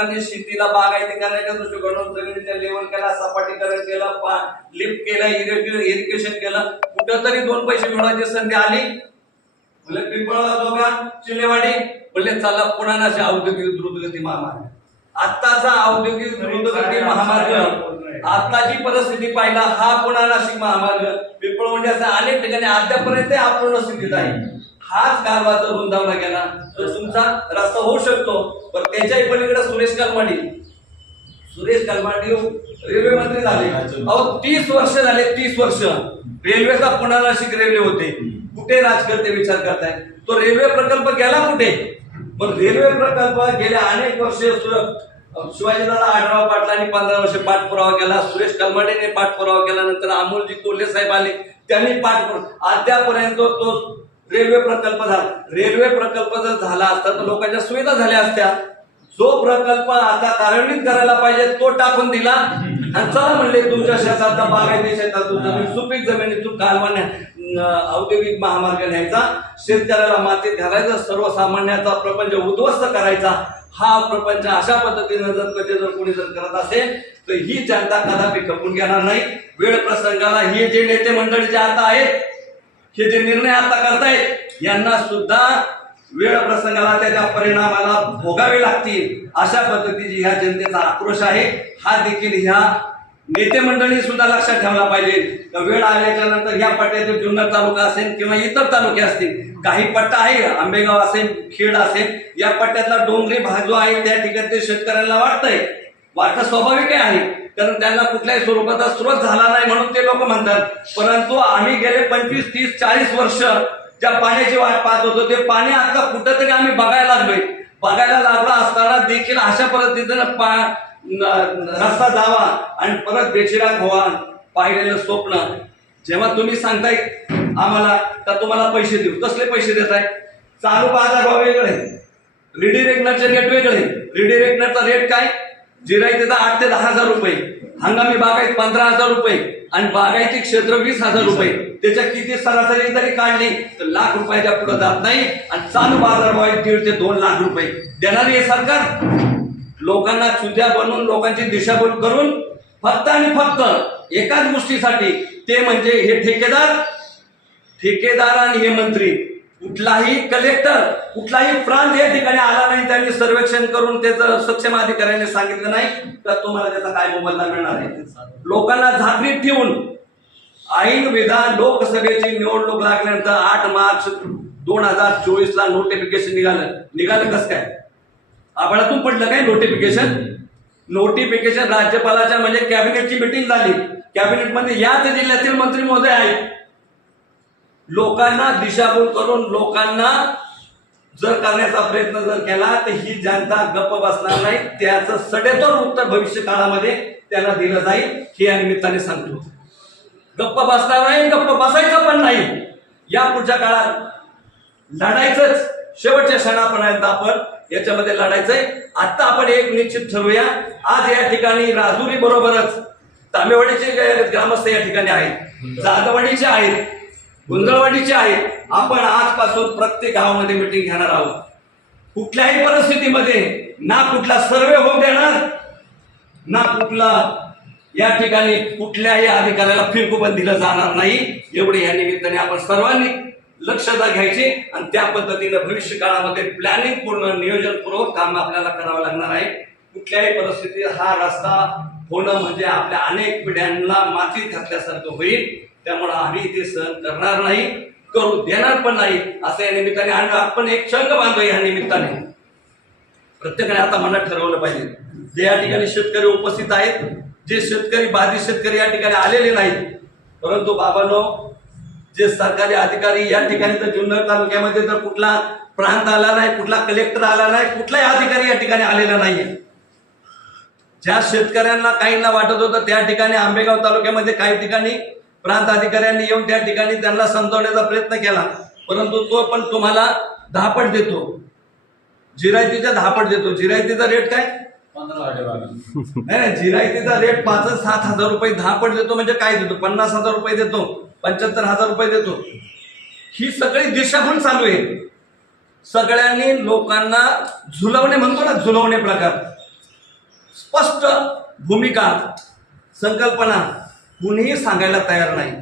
लोकांनी शेतीला बागायती करण्याच्या दृष्टिकोनातून जमिनीच्या लेवल केला सपाटीकरण केलं लिफ्ट केलं इरिगेशन केलं. कुठंतरी दोन पैसे मिळवायची संधी आली. बोले पिंपळा जोगा चिल्लेवाडी बोलले चला पुन्हा नाशी औद्योगिक द्रुतगती महामार्ग. आत्ताचा औद्योगिक द्रुतगती महामार्ग आताची परिस्थिती पाहिला हा पुन्हा नाशिक महामार्ग. पिंपळवंड्याचा अनेक ठिकाणी अद्यापर्यंत अपूर्ण स्थितीत आहे हाच कारभार जर रुंदावला गेला तर तुमचा रस्ता होऊ शकतो. पण त्याच्याही पलीकडे सुरेश कलमाडी. सुरेश कलमाडी रेल्वे मंत्री झाले. अहो तीस वर्ष झाले तीस वर्ष. रेल्वेचा पुन्हा नाशिक रेल्वे होते. कुठे राजकर्ते विचार करताय? तो रेल्वे प्रकल्प गेला कुठे? पण रेल्वे प्रकल्प गेल्या अनेक वर्ष शिवाजीदादा आढराव पाटलांनी पंधरा वर्ष पाठपुरावा केला सुरेश कलमाडेने पाठपुरावा केला नंतर अमोलजी कोल्हे साहेब आले त्यांनी पाठपुरावा अद्यापर्यंत तो रेल्वे प्रकल्प झाला. रेल्वे प्रकल्प जर झाला असता तर लोकांच्या सुविधा झाल्या असत्या. जो प्रकल्प आता कार्यान्वित करायला पाहिजे तो टाकून दिला. आणि चला म्हणले तुमच्या शेतात बागायती शेतातून जमीन सुपीक जमिनीतून कालवा औद्योगिक महामार्ग न्यायचा शेतकऱ्याला मातीत घालायचा सर्वसामान्याचा प्रपंच उद्ध्वस्त करायचा. हा प्रपंच अशा पद्धतीनं जर कधी जर कोणी जर करत असेल तर ही जनता कदापि खपून घेणार नाही. वेळ प्रसंगाला हे जे नेते मंडळी जे आता आहेत हे जे निर्णय आता करतायत यांना सुद्धा वेळ प्रसंगाला त्याच्या परिणामाला भोगावे लागतील. अशा पद्धतीची ह्या जनतेचा आक्रोश आहे. हा देखील ह्या नेते मंडळी सुद्धा लक्षात ठेवला पाहिजे. वेळ आल्याच्यानंतर ह्या पट्ट्यातील जुन्नर तालुका असेल किंवा इतर तालुके असतील काही पट्टा आहे आंबेगाव असेल खेड असेल या पट्ट्यातला डोंगरी भाग जो आहे त्या ठिकाणी ते शेतकऱ्यांना वाटतंय. वाटणं स्वाभाविक आहे. कारण त्यांना कुठल्याही स्वरूपाचा स्रोत झाला नाही म्हणून ते लोक म्हणतात. परंतु आम्ही गेले पंचवीस तीस चाळीस वर्ष ज्या पाण्याची वाट पाहत होतो ते पाणी आता कुठंतरी आम्ही बघायला लागलोय. बघायला लागला असताना देखील अशा पद्धतीनं पा रस्ता जावा आणि परत बेचिराग व्हा पाहिलेलं स्वप्न. जेव्हा तुम्ही सांगताय आम्हाला तर तुम्हाला पैसे देऊ. कसले पैसे देताय? चालू बाजार भाव वेगळे रिडिरेक्टरचे रेट वेगळे. रिडिरेक्टरचा रेट काय? जिरायतीचा आठ ते दहा हजार रुपये. हंगामी बागायत पंधरा हजार रुपये आणि बागायती क्षेत्र वीस हजार रुपये. त्याच्या किती सरासरी जरी काढली तर लाख रुपयाच्या पुढे जात नाही आणि चालू बाजार भाव आहे दीड ते दोन लाख रुपये. देणारी हे सरकार. लोकांना चुद्या बनवून लोकांची दिशाभूल करून फक्त आणि फक्त एकाच गोष्टीसाठी ते म्हणजे हे ठेकेदार ठेकेदार आणि हे मंत्री. कुठलाही कलेक्टर कुठलाही प्रांत या ठिकाणी आला नाही त्यांनी सर्वेक्षण करून त्याचं सक्षम अधिकाऱ्यांनी सांगितलं नाही तर तुम्हाला त्याचा काय मोबदला मिळणार आहे? लोकांना झाकरीत ठेवून ऐन विधान लोकसभेची निवडणूक लागल्यानंतर आठ मार्च दोन हजार चोवीस ला नोटिफिकेशन निघालं. निघालं कसं काय? आभाळातून पडलं काय नोटिफिकेशन नोटिफिकेशन राज्यपालाच्या म्हणजे कॅबिनेटची मिटिंग झाली. कॅबिनेटमध्ये याच जिल्ह्यातील मंत्री महोदय आहेत. लोकांना दिशाभूल करून लोकांना जर करण्याचा प्रयत्न जर केला तर ही जनता गप्प बसणार नाही. त्याचं सडेतोड उत्तर भविष्य काळामध्ये त्यांना दिलं जाईल हे या निमित्ताने सांगतो. गप्प बसणार नाही गप्प बसायचं पण नाही. या पुढच्या काळात लढायचंच. शेवटच्या क्षणापर्यंत आपण याच्यामध्ये लढायचंय. आता आपण एक निश्चित ठरवूया. आज या ठिकाणी राजुरी बरोबरच तांबेवाडीचे ग्रामस्थ या ठिकाणी आहेत. जाधवाडीचे आहेत. गुंजळवाडीचे आहेत आपण आजपासून प्रत्येक गावामध्ये मिटिंग घेणार आहोत. कुठल्याही परिस्थितीमध्ये ना कुठला सर्वे होऊ देणार ना कुठला या ठिकाणी कुठल्याही अधिकाऱ्याला फिरकूपन दिलं जाणार नाही. एवढे या निमित्ताने आपण सर्वांनी लक्षता घ्यायची आणि त्या पद्धतीनं भविष्य काळामध्ये प्लॅनिंग पूर्ण नियोजनपूर्वक काम आपल्याला करावं लागणार आहे. कुठल्याही परिस्थितीत हा रस्ता होणं म्हणजे आपल्या अनेक पिढ्यांना मातीत घातल्यासारखं होईल. त्यामुळे आम्ही ते सहन करणार नाही करू देणार पण नाही असं या निमित्ताने आणि आपण एक शंग बांधतो या निमित्ताने. प्रत्येकाने आता मनात ठरवलं पाहिजे. जे या ठिकाणी शेतकरी उपस्थित आहेत जे शेतकरी बाधित शेतकरी या ठिकाणी आलेले नाहीत परंतु बाबांनो जे सरकारी अधिकारी या ठिकाणी तर जुन्नर तालुक्यामध्ये तर कुठला प्रांत आला नाही कुठला कलेक्टर आला नाही कुठलाही अधिकारी या ठिकाणी आलेला नाहीये. ज्या शेतकऱ्यांना काहींना वाटत होतं त्या ठिकाणी आंबेगाव तालुक्यामध्ये काही ठिकाणी प्रांत अधिकाऱ्यांनी येऊन त्या ठिकाणी त्यांना समजवण्याचा प्रयत्न केला. परंतु तो पण तुम्हाला दहापट देतो. जिरायतीचा दहापट देतो. जिरायतीचा रेट काय? नाही जिरायतीचा रेट पाच सात हजार रुपये दहापट देतो म्हणजे काय देतो? पन्नास हजार रुपये देतो. पंच्याहत्तर हजार रुपये देतो. ही सगळी दिशाभूल चालू आहे. सगळ्यांनी लोकांना झुलवणे म्हणतो ना झुलवणे प्रकार. स्पष्ट भूमिका संकल्पना कुणीही सांगायला तयार नाही.